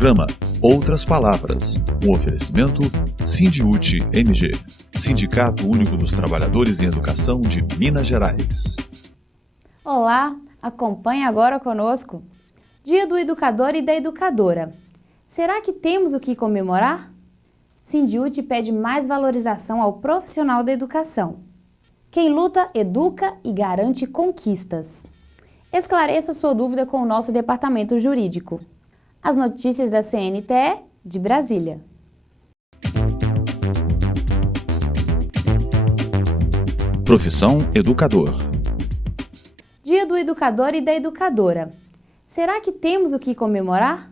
programa Outras Palavras, um oferecimento Sindiúti MG, Sindicato Único dos Trabalhadores em Educação de Minas Gerais. Olá, acompanhe agora conosco. Dia do Educador e da Educadora. Será que temos o que comemorar? Sindiúti pede mais valorização ao profissional da educação. Quem luta, educa e garante conquistas. Esclareça sua dúvida com o nosso departamento jurídico. As notícias da CNTE de Brasília. Profissão Educador. Dia do Educador e da Educadora. Será que temos o que comemorar?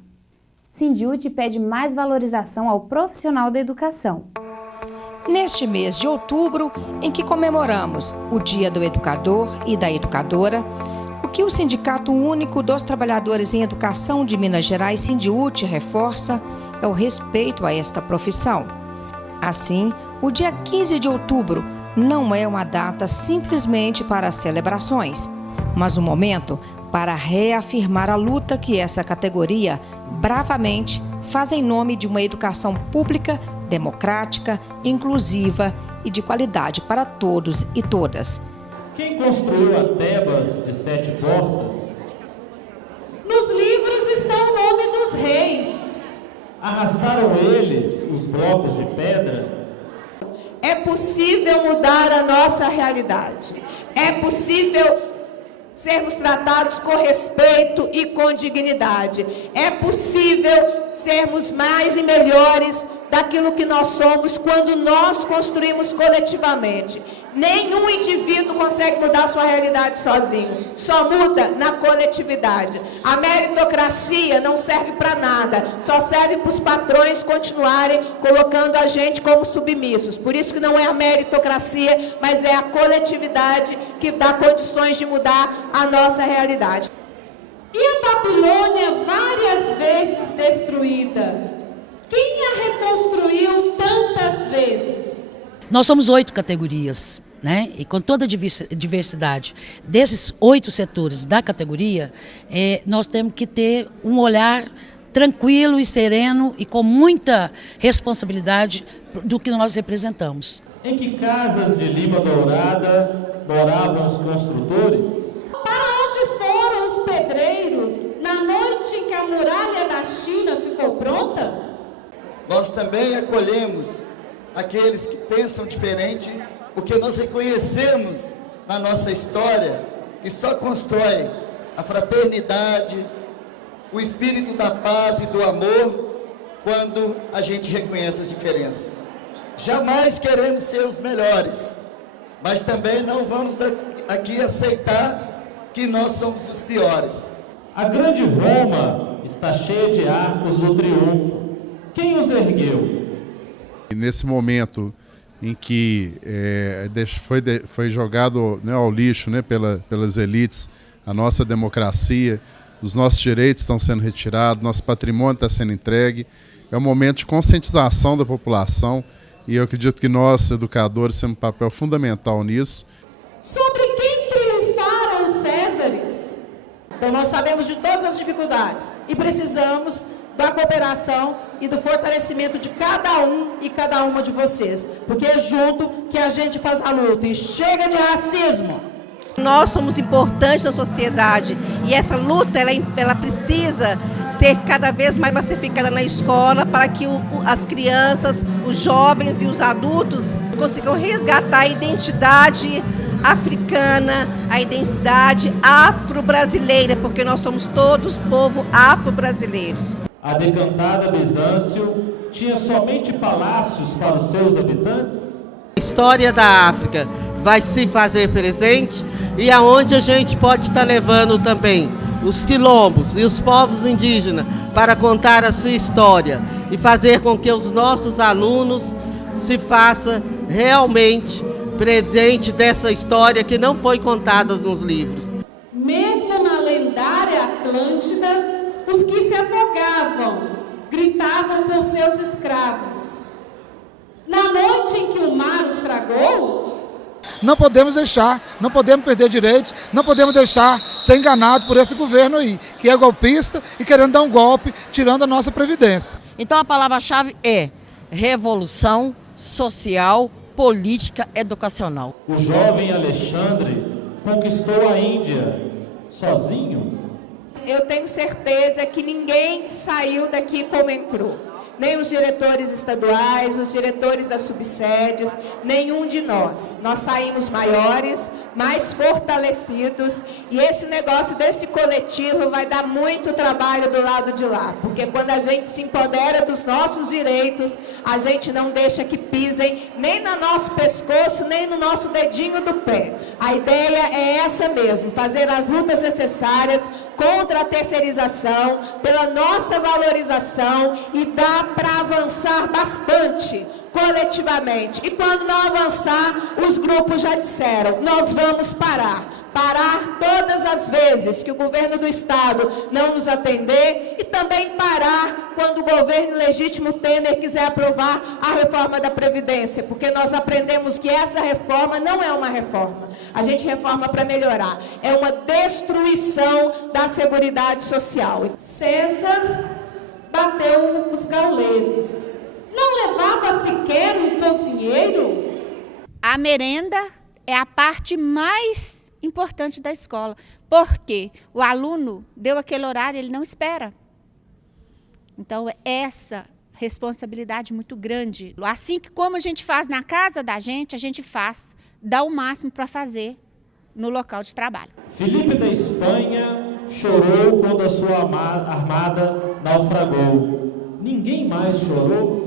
Sindiúti pede mais valorização ao profissional da educação. Neste mês de outubro, em que comemoramos o Dia do Educador e da Educadora, o que o Sindicato Único dos Trabalhadores em Educação de Minas Gerais, Sindiúti, reforça é o respeito a esta profissão. Assim, o dia 15 de outubro não é uma data simplesmente para celebrações, mas um momento para reafirmar a luta que essa categoria bravamente faz em nome de uma educação pública, democrática, inclusiva e de qualidade para todos e todas. Quem construiu a Tebas de 7 portas? Nos livros está o nome dos reis. Arrastaram eles os blocos de pedra? É possível mudar a nossa realidade. É possível sermos tratados com respeito e com dignidade. É possível sermos mais e melhores daquilo que nós somos quando nós construímos coletivamente. Nenhum indivíduo consegue mudar a sua realidade sozinho. Só muda na coletividade. A meritocracia não serve para nada. Só serve para os patrões continuarem colocando a gente como submissos. Por isso que não é a meritocracia, mas é a coletividade que dá condições de mudar a nossa realidade. E a Babilônia várias vezes destruída? Quem a reconstruiu tantas vezes? Nós somos 8 categorias, né? E com toda a diversidade desses 8 setores da categoria, nós temos que ter um olhar tranquilo e sereno e com muita responsabilidade do que nós representamos. Em que casas de Lima Dourada moravam os construtores? Para onde foram os pedreiros na noite em que a muralha da China ficou pronta? Nós também acolhemos aqueles que pensam diferente, porque nós reconhecemos na nossa história que só constrói a fraternidade, o espírito da paz e do amor, quando a gente reconhece as diferenças. Jamais queremos ser os melhores, mas também não vamos aqui aceitar que nós somos os piores. A grande Roma está cheia de arcos do triunfo. Quem os ergueu? Nesse momento em que foi jogado, né, ao lixo, né, pelas elites, a nossa democracia, os nossos direitos estão sendo retirados, nosso patrimônio está sendo entregue, é um momento de conscientização da população e eu acredito que nós, educadores, temos um papel fundamental nisso. Sobre quem triunfaram os Césares? Então nós sabemos de todas as dificuldades e precisamos da cooperação e do fortalecimento de cada um e cada uma de vocês, porque é junto que a gente faz a luta e chega de racismo. Nós somos importantes na sociedade e essa luta ela precisa ser cada vez mais massificada na escola para que as crianças, os jovens e os adultos consigam resgatar a identidade africana, a identidade afro-brasileira, porque nós somos todos povo afro-brasileiros. A decantada Bizâncio tinha somente palácios para os seus habitantes? A história da África vai se fazer presente e aonde a gente pode estar levando também os quilombos e os povos indígenas para contar a sua história e fazer com que os nossos alunos se façam realmente presente dessa história que não foi contada nos livros. Mesmo na lendária Atlântida, os que se afogavam gritavam por seus escravos. Na noite em que o mar os tragou, não podemos deixar, não podemos perder direitos, não podemos deixar ser enganado por esse governo aí, que é golpista e querendo dar um golpe, tirando a nossa Previdência. Então a palavra-chave é revolução social, política, educacional. O jovem Alexandre conquistou a Índia sozinho? Eu tenho certeza que ninguém saiu daqui como entrou. Nem os diretores estaduais, os diretores das subsedes, nenhum de nós. Nós saímos maiores, mais fortalecidos, e esse negócio desse coletivo vai dar muito trabalho do lado de lá, porque quando a gente se empodera dos nossos direitos, a gente não deixa que pisem nem no nosso pescoço, nem no nosso dedinho do pé. A ideia é essa mesmo, fazer as lutas necessárias contra a terceirização, pela nossa valorização, e dá para avançar bastante coletivamente. E quando não avançar, os grupos já disseram, nós vamos parar todas as vezes que o governo do Estado não nos atender, e também parar quando o governo legítimo Temer quiser aprovar a reforma da Previdência, porque nós aprendemos que essa reforma não é uma reforma. A gente reforma para melhorar. É uma destruição da Seguridade Social. César bateu os gauleses. Não levava sequer um cozinheiro? A merenda é a parte mais importante da escola, porque o aluno deu aquele horário, ele não espera. Então, essa responsabilidade muito grande. Assim que como a gente faz na casa da gente, a gente faz, dá o máximo para fazer no local de trabalho. Felipe da Espanha chorou quando a sua armada naufragou. Ninguém mais chorou?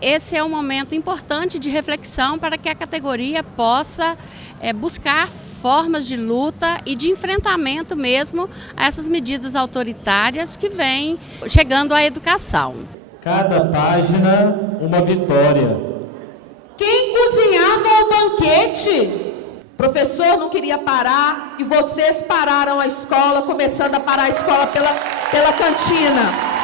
Esse é um momento importante de reflexão para que a categoria possa buscar formas de luta e de enfrentamento mesmo a essas medidas autoritárias que vêm chegando à educação. Cada página, uma vitória. Quem cozinhava o banquete? O professor não queria parar e vocês pararam a escola, começando a parar a escola pela cantina.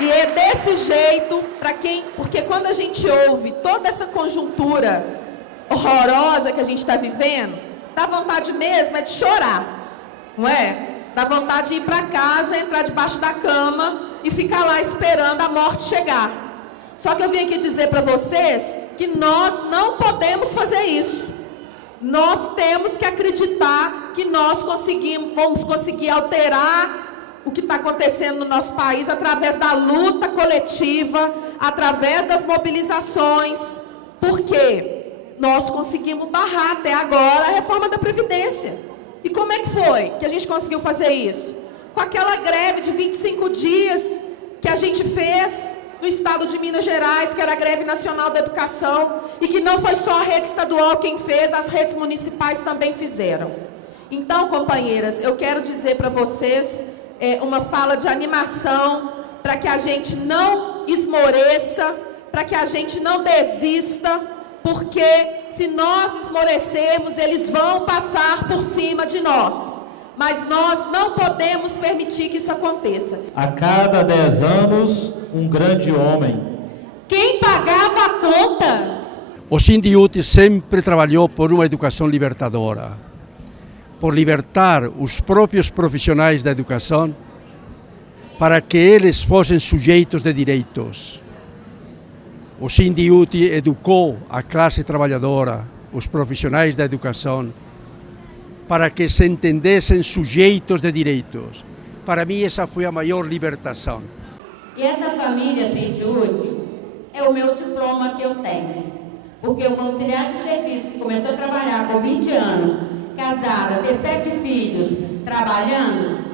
E é desse jeito, porque quando a gente ouve toda essa conjuntura horrorosa que a gente está vivendo, dá vontade mesmo de chorar, não é? Dá vontade de ir para casa, entrar debaixo da cama e ficar lá esperando a morte chegar. Só que eu vim aqui dizer para vocês que nós não podemos fazer isso. Nós temos que acreditar que nós vamos conseguir alterar o que está acontecendo no nosso país através da luta coletiva, através das mobilizações, porque nós conseguimos barrar até agora a reforma da Previdência. E como é que foi que a gente conseguiu fazer isso? Com aquela greve de 25 dias que a gente fez no estado de Minas Gerais, que era a greve nacional da educação, e que não foi só a rede estadual quem fez, as redes municipais também fizeram. Então, companheiras, eu quero dizer para vocês uma fala de animação, para que a gente não esmoreça, para que a gente não desista, porque se nós esmorecermos, eles vão passar por cima de nós. Mas nós não podemos permitir que isso aconteça. A cada 10 anos, um grande homem. Quem pagava a conta? O Sindiúti sempre trabalhou por uma educação libertadora, por libertar os próprios profissionais da educação para que eles fossem sujeitos de direitos. O Sindiúti educou a classe trabalhadora, os profissionais da educação, para que se entendessem sujeitos de direitos. Para mim, essa foi a maior libertação. E essa família Sindiúti é o meu diploma que eu tenho. Porque o auxiliar de serviço que começou a trabalhar com 20 anos, casada, ter 7 filhos, trabalhando,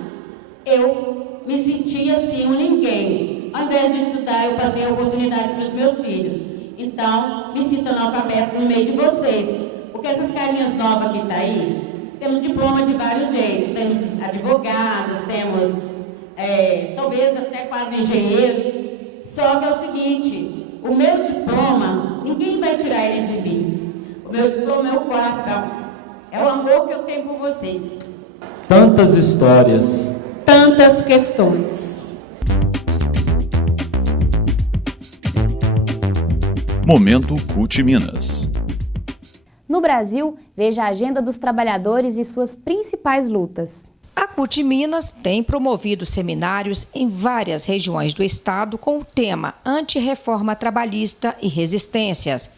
eu me sentia assim, um ninguém. Ao invés de estudar, eu passei a oportunidade para os meus filhos. Então, me sinto analfabeto no meio de vocês. Porque essas carinhas novas que estão aí, temos diploma de vários jeitos. Temos advogados, temos, talvez até quase engenheiro. Só que é o seguinte, o meu diploma, ninguém vai tirar ele de mim. O meu diploma é o coração. É o amor que eu tenho por vocês. Tantas histórias. Tantas questões. Momento CUT Minas. No Brasil, veja a agenda dos trabalhadores e suas principais lutas. A CUT Minas tem promovido seminários em várias regiões do estado com o tema Antirreforma Trabalhista e Resistências.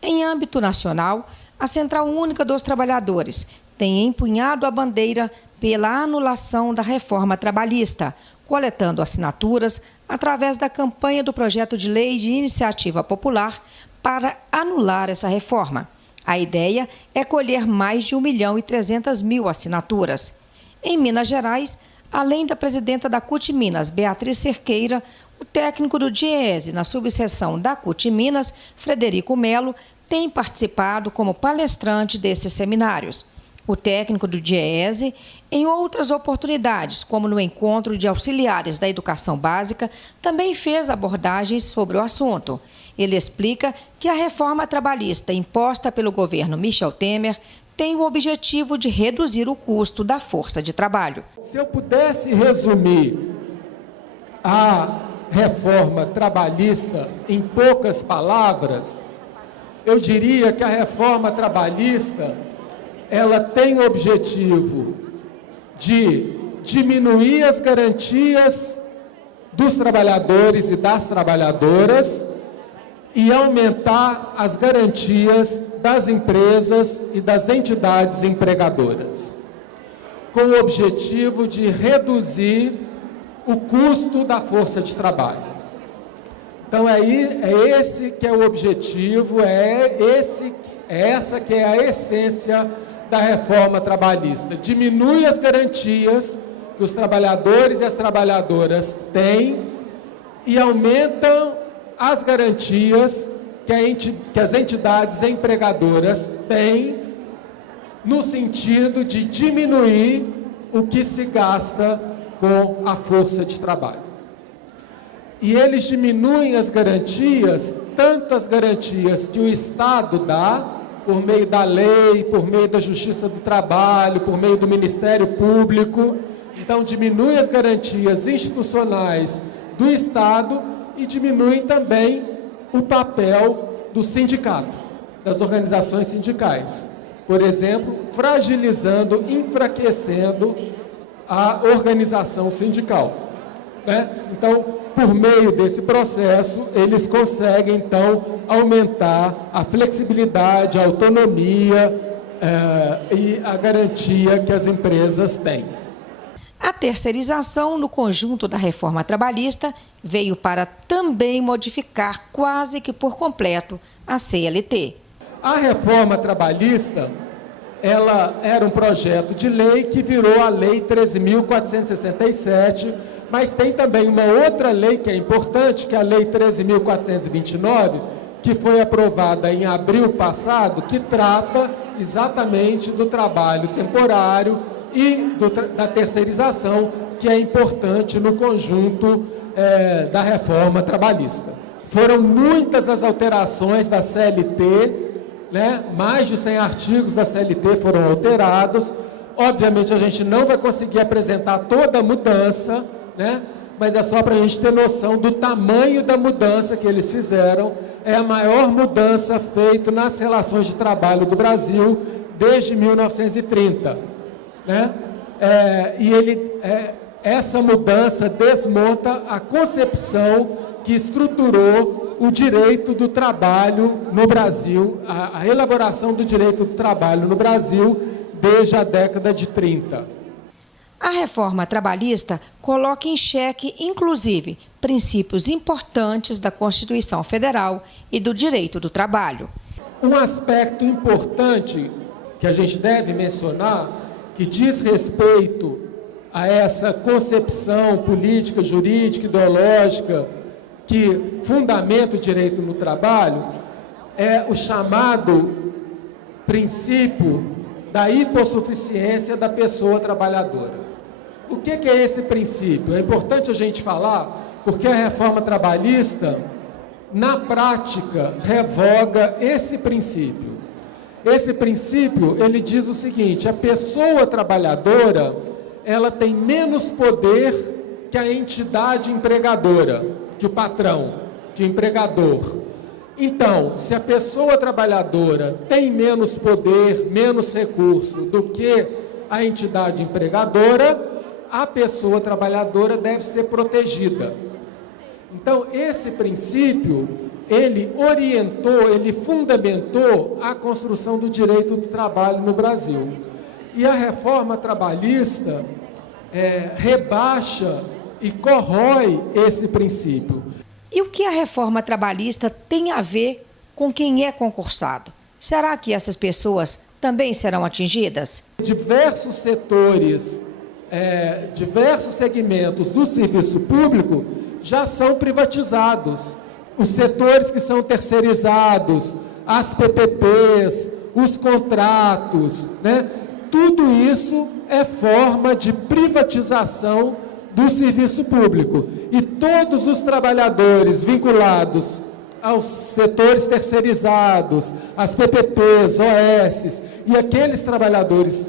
Em âmbito nacional, a Central Única dos Trabalhadores tem empunhado a bandeira pela anulação da reforma trabalhista, coletando assinaturas através da campanha do projeto de lei de iniciativa popular para anular essa reforma. A ideia é colher mais de 1.300.000 assinaturas. Em Minas Gerais, além da presidenta da CUT Minas, Beatriz Cerqueira, o técnico do DIEESE na subseção da CUT Minas, Frederico Melo, tem participado como palestrante desses seminários. O técnico do DIEESE, em outras oportunidades, como no encontro de auxiliares da educação básica, também fez abordagens sobre o assunto. Ele explica que a reforma trabalhista imposta pelo governo Michel Temer tem o objetivo de reduzir o custo da força de trabalho. Se eu pudesse resumir a reforma trabalhista em poucas palavras, eu diria que a reforma trabalhista ela tem o objetivo de diminuir as garantias dos trabalhadores e das trabalhadoras e aumentar as garantias das empresas e das entidades empregadoras, com o objetivo de reduzir o custo da força de trabalho. Então, é esse que é o objetivo, essa que é a essência da reforma trabalhista. Diminui as garantias que os trabalhadores e as trabalhadoras têm e aumentam as garantias que as entidades empregadoras têm no sentido de diminuir o que se gasta com a força de trabalho. E eles diminuem as garantias, tanto as garantias que o Estado dá, por meio da lei, por meio da Justiça do Trabalho, por meio do Ministério Público. Então, diminuem as garantias institucionais do Estado e diminuem também o papel do sindicato, das organizações sindicais. Por exemplo, fragilizando, enfraquecendo a organização sindical, né? Então, por meio desse processo, eles conseguem, então, aumentar a flexibilidade, a autonomia e a garantia que as empresas têm. A terceirização no conjunto da reforma trabalhista veio para também modificar quase que por completo a CLT. A reforma trabalhista, ela era um projeto de lei que virou a Lei 13.467, mas tem também uma outra lei que é importante, que é a Lei 13.429, que foi aprovada em abril passado, que trata exatamente do trabalho temporário e da terceirização, que é importante no conjunto da reforma trabalhista. Foram muitas as alterações da CLT, né? Mais de 100 artigos da CLT foram alterados. Obviamente, a gente não vai conseguir apresentar toda a mudança, né? Mas é só para a gente ter noção do tamanho da mudança que eles fizeram. É a maior mudança feita nas relações de trabalho do Brasil desde 1930. Né? Essa mudança desmonta a concepção que estruturou o direito do trabalho no Brasil, a elaboração do direito do trabalho no Brasil desde a década de 30. A reforma trabalhista coloca em xeque, inclusive, princípios importantes da Constituição Federal e do direito do trabalho. Um aspecto importante que a gente deve mencionar, que diz respeito a essa concepção política, jurídica, ideológica, que fundamenta o direito no trabalho, é o chamado princípio da hipossuficiência da pessoa trabalhadora. O que é esse princípio? É importante a gente falar, porque a reforma trabalhista, na prática, revoga esse princípio. Esse princípio, ele diz o seguinte: a pessoa trabalhadora, ela tem menos poder que a entidade empregadora, que o patrão, que o empregador. Então, se a pessoa trabalhadora tem menos poder, menos recurso do que a entidade empregadora, a pessoa trabalhadora deve ser protegida. Então, esse princípio, ele orientou, ele fundamentou a construção do direito do trabalho no Brasil. E a reforma trabalhista rebaixa e corrói esse princípio. E o que a reforma trabalhista tem a ver com quem é concursado? Será que essas pessoas também serão atingidas? Diversos setores, diversos segmentos do serviço público já são privatizados. Os setores que são terceirizados, as PPPs, os contratos, né? Tudo isso é forma de privatização do serviço público. E todos os trabalhadores vinculados aos setores terceirizados, às PPPs, OS, e aqueles trabalhadores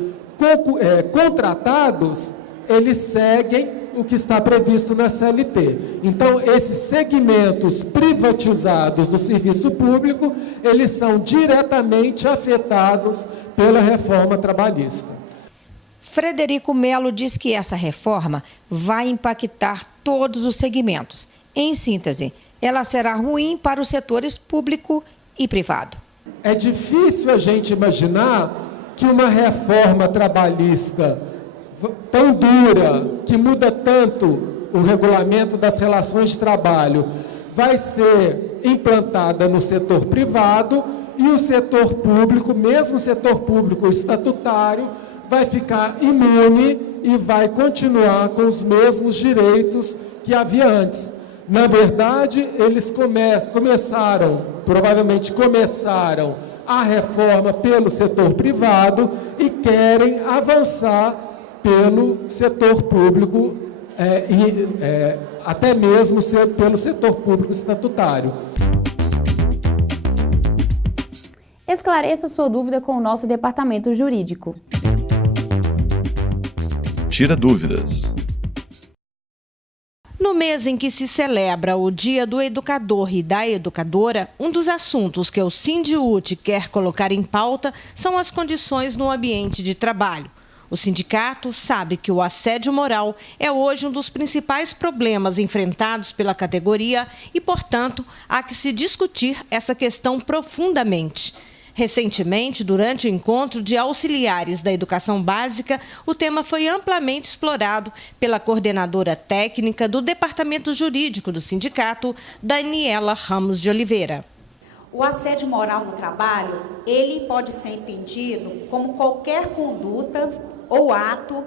contratados, eles seguem o que está previsto na CLT. Então, esses segmentos privatizados do serviço público, eles são diretamente afetados pela reforma trabalhista. Frederico Melo diz que essa reforma vai impactar todos os segmentos. Em síntese, ela será ruim para os setores público e privado. É difícil a gente imaginar que uma reforma trabalhista tão dura, que muda tanto o regulamento das relações de trabalho, vai ser implantada no setor privado e o setor público, mesmo o setor público estatutário, vai ficar imune e vai continuar com os mesmos direitos que havia antes. Na verdade, eles provavelmente começaram a reforma pelo setor privado e querem avançar pelo setor público até mesmo pelo setor público estatutário. Esclareça sua dúvida com o nosso departamento jurídico. Tira dúvidas. No mês em que se celebra o Dia do Educador e da Educadora, um dos assuntos que o Sindiúti quer colocar em pauta são as condições no ambiente de trabalho. O sindicato sabe que o assédio moral é hoje um dos principais problemas enfrentados pela categoria e, portanto, há que se discutir essa questão profundamente. Recentemente, durante o encontro de auxiliares da educação básica, o tema foi amplamente explorado pela coordenadora técnica do Departamento Jurídico do Sindicato, Daniela Ramos de Oliveira. O assédio moral no trabalho, ele pode ser entendido como qualquer conduta ou ato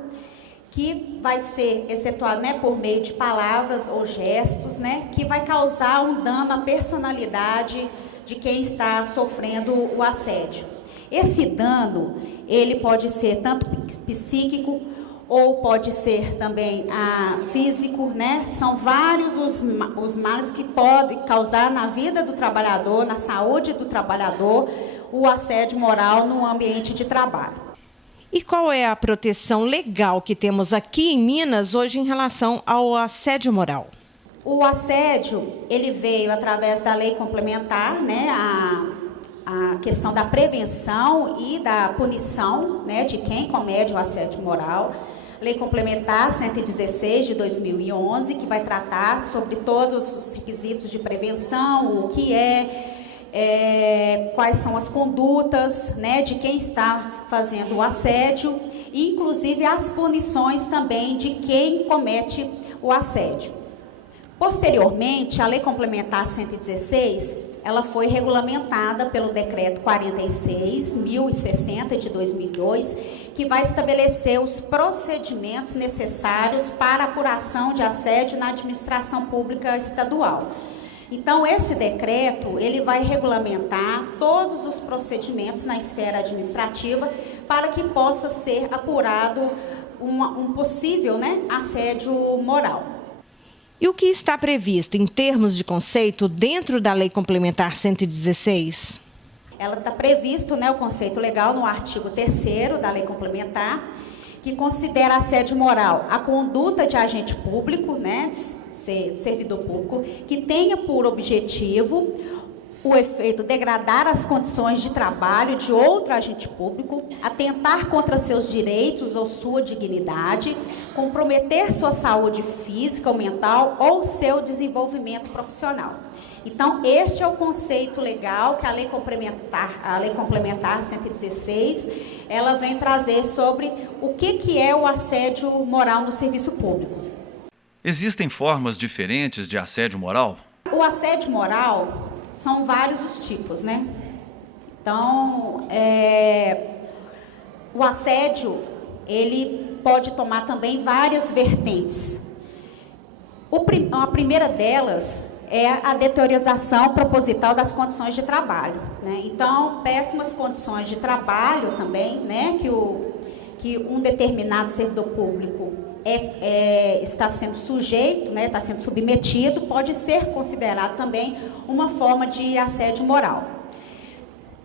que vai ser excetuado, né, por meio de palavras ou gestos, né, que vai causar um dano à personalidade de quem está sofrendo o assédio. Esse dano, ele pode ser tanto psíquico ou pode ser também físico, né? São vários os males que podem causar na vida do trabalhador, na saúde do trabalhador, o assédio moral no ambiente de trabalho. E qual é a proteção legal que temos aqui em Minas hoje em relação ao assédio moral? O assédio, ele veio através da lei complementar, né, a questão da prevenção e da punição, né, de quem comete o assédio moral. Lei complementar 116 de 2011, que vai tratar sobre todos os requisitos de prevenção, o que quais são as condutas, né, de quem está fazendo o assédio, inclusive as punições também de quem comete o assédio. Posteriormente, a Lei Complementar 116, ela foi regulamentada pelo Decreto 46.060 de 2002, que vai estabelecer os procedimentos necessários para apuração de assédio na administração pública estadual. Então, esse decreto, ele vai regulamentar todos os procedimentos na esfera administrativa para que possa ser apurado um possível, né, assédio moral. E o que está previsto em termos de conceito dentro da Lei Complementar 116? Ela está previsto, né, o conceito legal no artigo 3º da Lei Complementar, que considera assédio moral a conduta de agente público, né, de servidor público, que tenha por objetivo o efeito degradar as condições de trabalho de outro agente público, atentar contra seus direitos ou sua dignidade, comprometer sua saúde física ou mental ou seu desenvolvimento profissional. Então, este é o conceito legal que a Lei Complementar 116, ela vem trazer sobre o que é o assédio moral no serviço público. Existem formas diferentes de assédio moral? O assédio moral são vários os tipos, né? Então, o assédio, ele pode tomar também várias vertentes. A primeira delas é a deteriorização proposital das condições de trabalho, né? Então, péssimas condições de trabalho também, né? Que um determinado servidor público está sendo sujeito, né? Está sendo submetido, pode ser considerado também uma forma de assédio moral.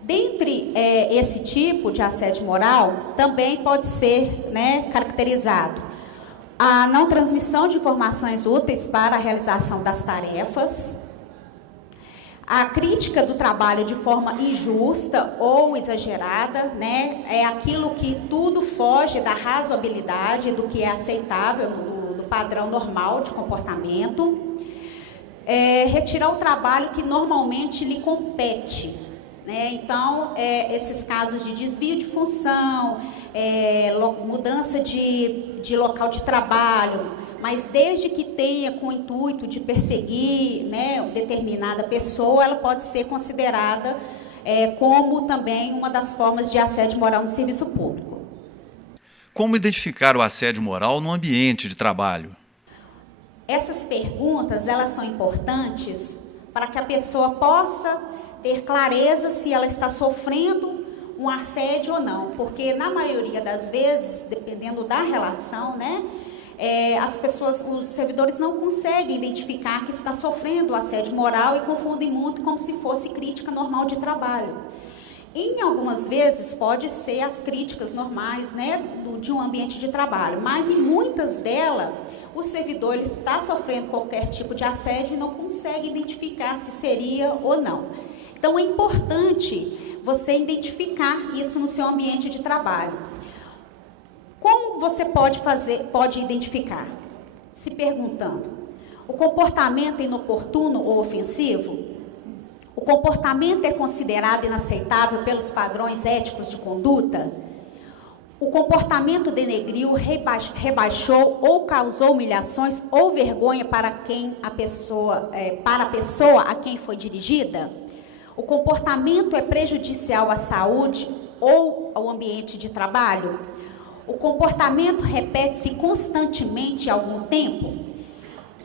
Dentre esse tipo de assédio moral, também pode ser, né, caracterizado a não transmissão de informações úteis para a realização das tarefas, a crítica do trabalho de forma injusta ou exagerada, né? É aquilo que tudo foge da razoabilidade, do que é aceitável, do padrão normal de comportamento. Retirar o trabalho que normalmente lhe compete, né? Então, esses casos de desvio de função, mudança de local de trabalho, mas desde que tenha com o intuito de perseguir, né, determinada pessoa, ela pode ser considerada como também uma das formas de assédio moral no serviço público. Como identificar o assédio moral no ambiente de trabalho? Essas perguntas, elas são importantes para que a pessoa possa ter clareza se ela está sofrendo um assédio ou não, porque na maioria das vezes, dependendo da relação, né, os servidores não conseguem identificar que está sofrendo assédio moral e confundem muito como se fosse crítica normal de trabalho. Em algumas vezes pode ser as críticas normais, né, de um ambiente de trabalho, mas em muitas delas o servidor ele está sofrendo qualquer tipo de assédio e não consegue identificar se seria ou não. Então é importante você identificar isso no seu ambiente de trabalho. Como você pode identificar? Se perguntando: o comportamento é inoportuno ou ofensivo? O comportamento é considerado inaceitável pelos padrões éticos de conduta? O comportamento denegriu, rebaixou ou causou humilhações ou vergonha para a pessoa a quem foi dirigida? O comportamento é prejudicial à saúde ou ao ambiente de trabalho? O comportamento repete-se constantemente há algum tempo?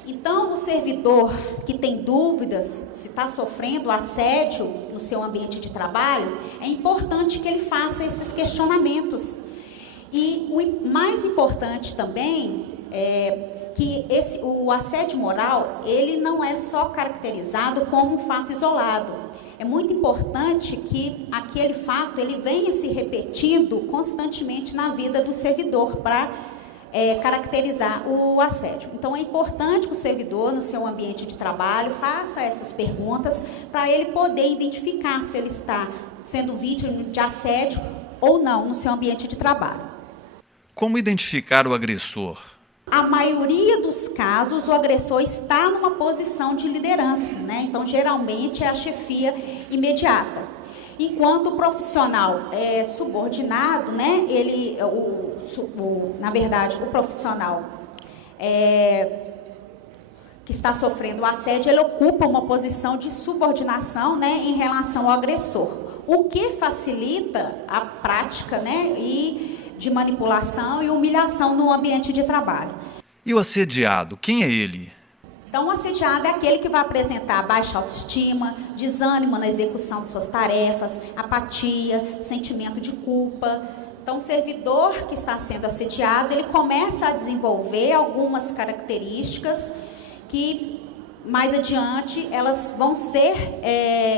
Então, o servidor que tem dúvidas se está sofrendo assédio no seu ambiente de trabalho, é importante que ele faça esses questionamentos. E o mais importante também é que o assédio moral, ele não é só caracterizado como um fato isolado. É muito importante que aquele fato ele venha se repetindo constantemente na vida do servidor para caracterizar o assédio. Então, é importante que o servidor, no seu ambiente de trabalho, faça essas perguntas para ele poder identificar se ele está sendo vítima de assédio ou não no seu ambiente de trabalho. Como identificar o agressor? A maioria dos casos, o agressor está numa posição de liderança, né? Então, geralmente, é a chefia imediata. Enquanto o profissional subordinado, né? Na verdade, o profissional que está sofrendo o assédio, ele ocupa uma posição de subordinação, né? Em relação ao agressor. O que facilita a prática, né? De manipulação e humilhação no ambiente de trabalho. E o assediado, quem é ele? Então, o assediado é aquele que vai apresentar baixa autoestima, desânimo na execução de suas tarefas, apatia, sentimento de culpa. Então, o servidor que está sendo assediado, ele começa a desenvolver algumas características que, mais adiante, elas vão ser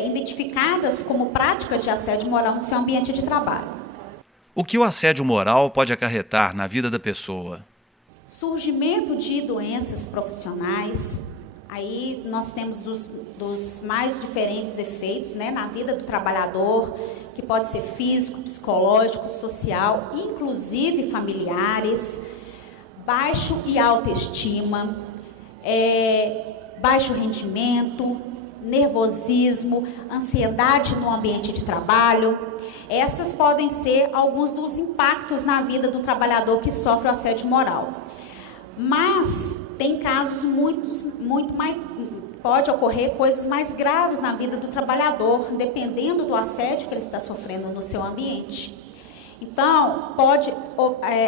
identificadas como prática de assédio moral no seu ambiente de trabalho. O que o assédio moral pode acarretar na vida da pessoa? Surgimento de doenças profissionais, Aí nós temos dos mais diferentes efeitos, né, na vida do trabalhador, que pode ser físico, psicológico, social, inclusive familiares, baixo e autoestima, baixo rendimento, nervosismo, ansiedade no ambiente de trabalho. Essas podem ser alguns dos impactos na vida do trabalhador que sofre o assédio moral. Mas tem casos muito mais, pode ocorrer coisas mais graves na vida do trabalhador, dependendo do assédio que ele está sofrendo no seu ambiente. Então, pode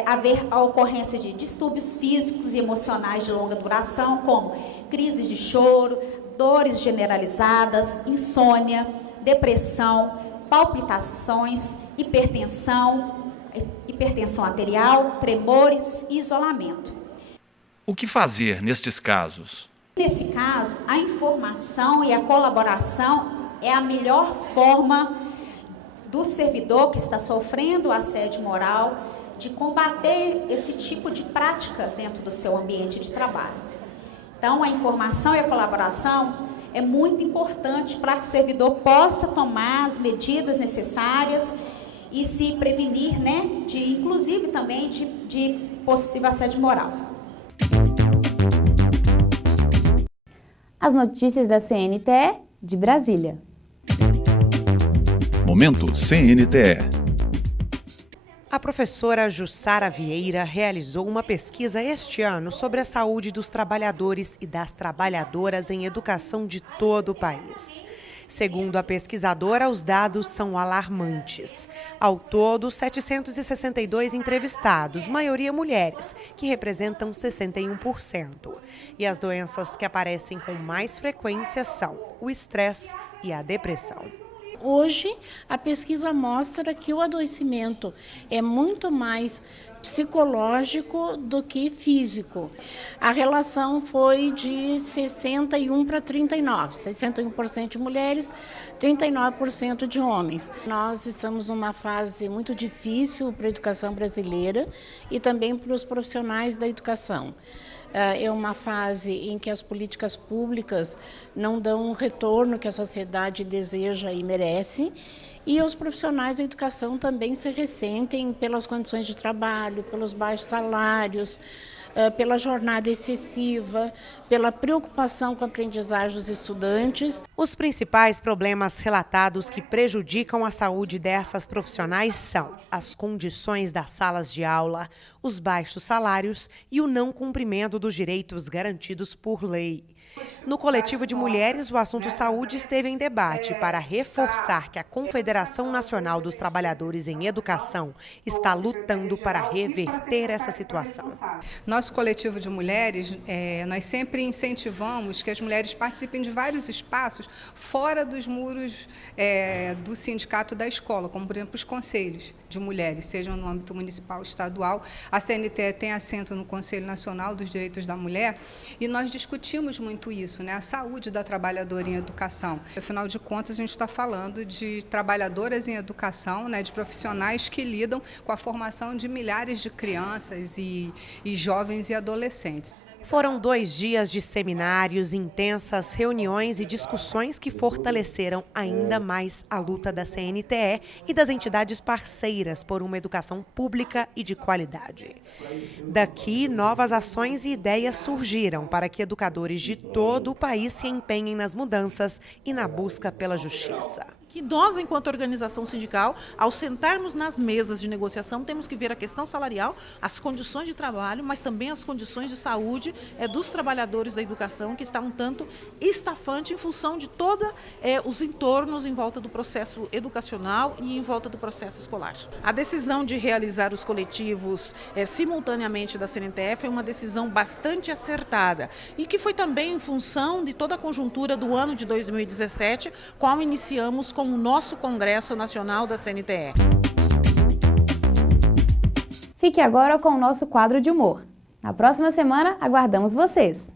haver a ocorrência de distúrbios físicos e emocionais de longa duração, como crises de choro, dores generalizadas, insônia, depressão, palpitações, hipertensão arterial, tremores e isolamento. O que fazer nestes casos? Nesse caso, a informação e a colaboração é a melhor forma do servidor que está sofrendo assédio moral de combater esse tipo de prática dentro do seu ambiente de trabalho. Então, a informação e a colaboração é muito importante para que o servidor possa tomar as medidas necessárias e se prevenir, né, inclusive também de possível assédio moral. As notícias da CNTE de Brasília. Momento CNTE. A professora Jussara Vieira realizou uma pesquisa este ano sobre a saúde dos trabalhadores e das trabalhadoras em educação de todo o país. Segundo a pesquisadora, os dados são alarmantes. Ao todo, 762 entrevistados, maioria mulheres, que representam 61%. E as doenças que aparecem com mais frequência são o estresse e a depressão. Hoje, a pesquisa mostra que o adoecimento é muito mais psicológico do que físico. A relação foi de 61 para 39, 61% de mulheres, 39% de homens. Nós estamos numa fase muito difícil para a educação brasileira e também para os profissionais da educação. É uma fase em que as políticas públicas não dão o retorno que a sociedade deseja e merece, e os profissionais da educação também se ressentem pelas condições de trabalho, pelos baixos salários, pela jornada excessiva, pela preocupação com a aprendizagem dos estudantes. Os principais problemas relatados que prejudicam a saúde dessas profissionais são as condições das salas de aula, os baixos salários e o não cumprimento dos direitos garantidos por lei. No coletivo de mulheres, o assunto saúde esteve em debate para reforçar que a Confederação Nacional dos Trabalhadores em Educação está lutando para reverter essa situação. Nosso coletivo de mulheres, nós sempre incentivamos que as mulheres participem de vários espaços fora dos muros do sindicato da escola, como, por exemplo, os conselhos de mulheres, sejam no âmbito municipal, estadual. A CNTE tem assento no Conselho Nacional dos Direitos da Mulher e nós discutimos muito isso, né? A saúde da trabalhadora em educação. Afinal de contas, a gente está falando de trabalhadoras em educação, né? De profissionais que lidam com a formação de milhares de crianças e jovens e adolescentes. Foram 2 dias de seminários, intensas reuniões e discussões que fortaleceram ainda mais a luta da CNTE e das entidades parceiras por uma educação pública e de qualidade. Daqui, novas ações e ideias surgiram para que educadores de todo o país se empenhem nas mudanças e na busca pela justiça. Que nós, enquanto organização sindical, ao sentarmos nas mesas de negociação, temos que ver a questão salarial, as condições de trabalho, mas também as condições de saúde dos trabalhadores da educação, que está um tanto estafante em função de todos os entornos em volta do processo educacional e em volta do processo escolar. A decisão de realizar os coletivos simultaneamente da CNTE foi uma decisão bastante acertada e que foi também em função de toda a conjuntura do ano de 2017, qual iniciamos com o nosso Congresso Nacional da CNTE. Fique agora com o nosso quadro de humor. Na próxima semana, aguardamos vocês!